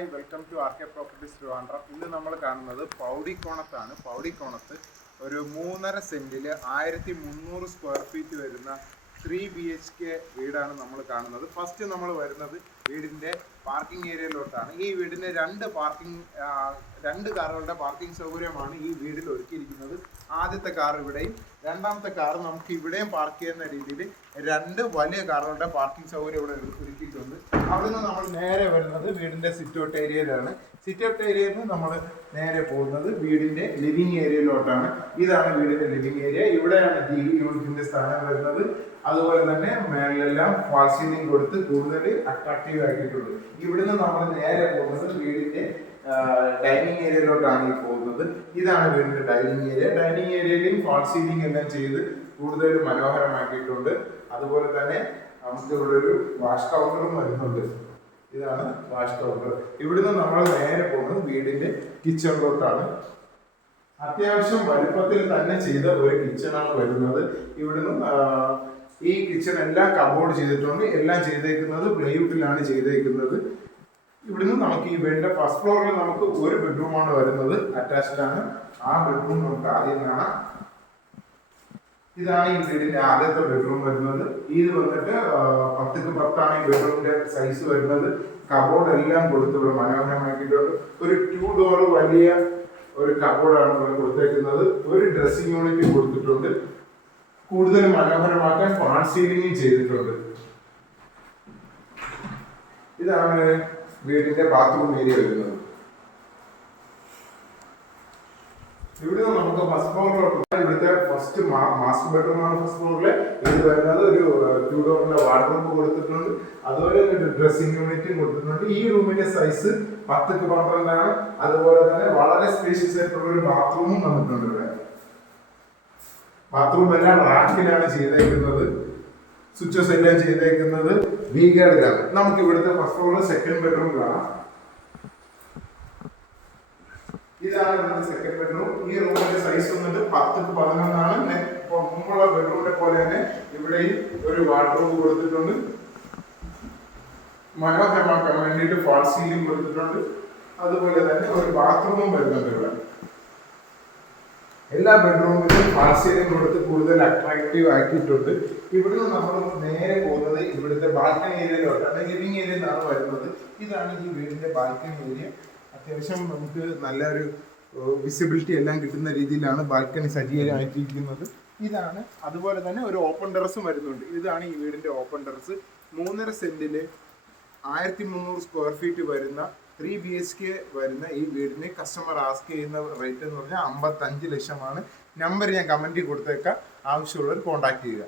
Hi, welcome to R K properties Trivandrum. ഇന്ന് നമ്മൾ കാണുന്നത് പൗടിക്കോണത്താണ്. പൗടിക്കോണത്ത് ഒരു 3.5 സെന്റിൽ 1300 സ്ക്വയർ ഫീറ്റ് വരുന്ന 3 BHK വീടാണ് നമ്മൾ കാണുന്നത്. ഫസ്റ്റ് നമ്മൾ വരുന്നത് വീടിൻ്റെ പാർക്കിംഗ് ഏരിയയിലോട്ടാണ്. ഈ വീടിന് രണ്ട് കാറുകളുടെ പാർക്കിംഗ് സൗകര്യമാണ് ഈ വീടിൽ ഒരുക്കിയിരിക്കുന്നത്. ആദ്യത്തെ കാർ ഇവിടെയും രണ്ടാമത്തെ കാർ നമുക്ക് ഇവിടെയും പാർക്ക് ചെയ്യുന്ന രീതിയിൽ രണ്ട് വലിയ കാറുകളുടെ പാർക്കിംഗ് സൗകര്യം ഇവിടെ ഒരുക്കിയിട്ടുണ്ട്. അവിടുന്ന് നമ്മൾ നേരെ വരുന്നത് വീടിൻ്റെ സിറ്റ് ഔട്ട് ഏരിയയിലാണ്. സിറ്റ് ഔട്ട് ഏരിയയിൽ നിന്ന് നമ്മൾ നേരെ പോകുന്നത് വീടിൻ്റെ ലിവിങ് ഏരിയയിലോട്ടാണ്. ഇതാണ് വീടിൻ്റെ ലിവിങ് ഏരിയ. ഇവിടെയാണ് TV യൂണിറ്റിൻ്റെ സ്ഥാനം വരുന്നത്. അതുപോലെ തന്നെ മേളിലെല്ലാം ഫാൾ സീലിംഗ് കൊടുത്ത് കൂടുതൽ അട്രാക്റ്റീവ് ആക്കിയിട്ടുണ്ട്. ഇവിടുന്ന് നമ്മൾ നേരെ പോകുന്നത് വീടിൻ്റെ ഡൈനിങ് ഏരിയയിലോട്ടാണ് ഈ പോകുന്നത്. ഇതാണ് വീടിൻ്റെ ഡൈനിങ് ഏരിയ. ഡൈനിങ് ഏരിയയിലും ഫാൾ സീലിംഗ് എല്ലാം ചെയ്ത് കൂടുതൽ മനോഹരമാക്കിയിട്ടുണ്ട്. അതുപോലെ തന്നെ നമുക്ക് ഇവിടെ ഒരു വാഷ് കൗണ്ടറും വരുന്നുണ്ട്. ഇതാണ് വാഷ് കൗണ്ടർ. ഇവിടുന്ന് നമ്മൾ നേരെ പോകുന്നത് വീടിന്റെ കിച്ചണിലോട്ടാണ്. അത്യാവശ്യം വലുപ്പത്തിൽ തന്നെ ചെയ്ത ഒരു കിച്ചണാണ് വരുന്നത്. ഇവിടുന്ന് ഈ കിച്ചൺ എല്ലാം കബോർഡ് ചെയ്തിട്ടുണ്ട്. എല്ലാം ചെയ്തേക്കുന്നത് പ്ലൈവുഡിലാണ് ചെയ്തേക്കുന്നത്. ഇവിടുന്ന് നമുക്ക് ഈ വീടിന്റെ ഫസ്റ്റ് ഫ്ലോറിൽ നമുക്ക് ഒരു ബെഡ്റൂമാണ് വരുന്നത്, അറ്റാച്ച്ഡ് ആണ്. ആ ബെഡ്റൂം നമുക്ക് ആദ്യം കാണാം. ഇതാണ് ഈ വീടിന്റെ ആദ്യത്തെ ബെഡ്റൂം വരുന്നത്. ഇത് വന്നിട്ട് 10x10 ഈ ബെഡ്റൂമിന്റെ സൈസ് വരുന്നത്. കബോർഡ് എല്ലാം കൊടുത്ത് ഇവിടെ മനോഹരമാക്കിയിട്ടുണ്ട്. ഒരു 2 ഡോർ വലിയ ഒരു കബോർഡാണ് ഇവിടെ കൊടുത്തേക്കുന്നത്. ഒരു ഡ്രസ്സിംഗ് യൂണിറ്റ് കൊടുത്തിട്ടുണ്ട്. കൂടുതൽ മനോഹരമാക്കാൻ ഫാൾ സീലിംഗ് ചെയ്തിട്ടുണ്ട്. ഇതാണ് വീടിന്റെ ബാത്റൂം ഏരിയ വരുന്നത്. ഇവിടെ നമുക്ക് ഫസ്റ്റ് ഫ്ലോറിലോട്ട് ഇവിടുത്തെ ഫസ്റ്റ് മാസ്റ്റർ ബെഡ്റൂം ആണ്. ഫസ്റ്റ് ഫ്ലോറില് ഇത് വരുന്നത് ഒരു 2 ഡോറിന്റെ വാർഡ്രോബ് കൊടുത്തിട്ടുണ്ട്. അതുപോലെ ഡ്രസ്സിംഗ് യൂണിറ്റും കൊടുത്തിട്ടുണ്ട്. ഈ റൂമിന്റെ സൈസ് 10x12 ആണ്. അതുപോലെ തന്നെ വളരെ സ്പേഷ്യസ് ആയിട്ടുള്ള ഒരു ബാത്റൂമും വന്നിട്ടുണ്ട്. ഇവിടെ ബാത്റൂം എല്ലാം റാക്കിലാണ് ചെയ്തേക്കുന്നത്. സ്വിച്ചസ് എല്ലാം ചെയ്തേക്കുന്നത് V-ഗാർഡിലാണ്. നമുക്ക് ഇവിടുത്തെ ഫസ്റ്റ് ഫ്ലോറിൽ സെക്കൻഡ് ബെഡ്റൂം കാണാം. ഇതാണ് ഇവിടുത്തെ സെക്കൻഡ് ബെഡ്റൂം. ഈ റൂമിന്റെ സൈസ് വന്നിട്ട് 10x11 ആണ്. മുമ്പുള്ള ബെഡ്റൂമിനെ പോലെ തന്നെ ഇവിടെയും ഒരു വാർഡ്രോബ് കൊടുത്തിട്ടുണ്ട്. മനോഹരമാക്കാൻ വേണ്ടിയിട്ട് ഫാൾ സീലിംഗ് കൊടുത്തിട്ടുണ്ട്. അതുപോലെ തന്നെ ഒരു ബാത്റൂമും വരുന്നുണ്ട്. ഇവിടെ എല്ലാ ബെഡ്റൂമിലും ഫാൾ സീലിംഗ് കൊടുത്ത് കൂടുതൽ അട്രാക്റ്റീവ് ആക്കിയിട്ടുണ്ട്. ഇവിടുന്ന് നമ്മൾ നേരെ പോകുന്നത് ഇവിടുത്തെ ബാൽക്കണി ഏരിയയിലോട്ടാണ്. ലിവിങ് ഏരിയ നിന്നാണ് വരുന്നത്. ഇതാണ് ഈ വീടിന്റെ ബാൽക്കണി ഏരിയ. അത്യാവശ്യം നമുക്ക് നല്ലൊരു വിസിബിലിറ്റി എല്ലാം കിട്ടുന്ന രീതിയിലാണ് ബാൽക്കണി സജ്ജീകരിച്ചിരിക്കുന്നത്. ഇതാണ്. അതുപോലെ തന്നെ ഒരു ഓപ്പൺ ടെറസും വരുന്നുണ്ട്. ഇതാണ് ഈ വീടിന്റെ ഓപ്പൺ ടെറസ്. 3.5 സെന്റില് 1300 സ്ക്വയർ ഫീറ്റ് വരുന്ന 3 BHK വരുന്ന ഈ വീടിന് കസ്റ്റമർ ആസ്ക് ചെയ്യുന്ന റേറ്റ് എന്ന് പറഞ്ഞാൽ 55 ലക്ഷമാണ്. നമ്പർ ഞാൻ കമന്റിൽ കൊടുത്തേക്കാം. ആവശ്യമുള്ളവർ കോൺടാക്ട് ചെയ്യുക.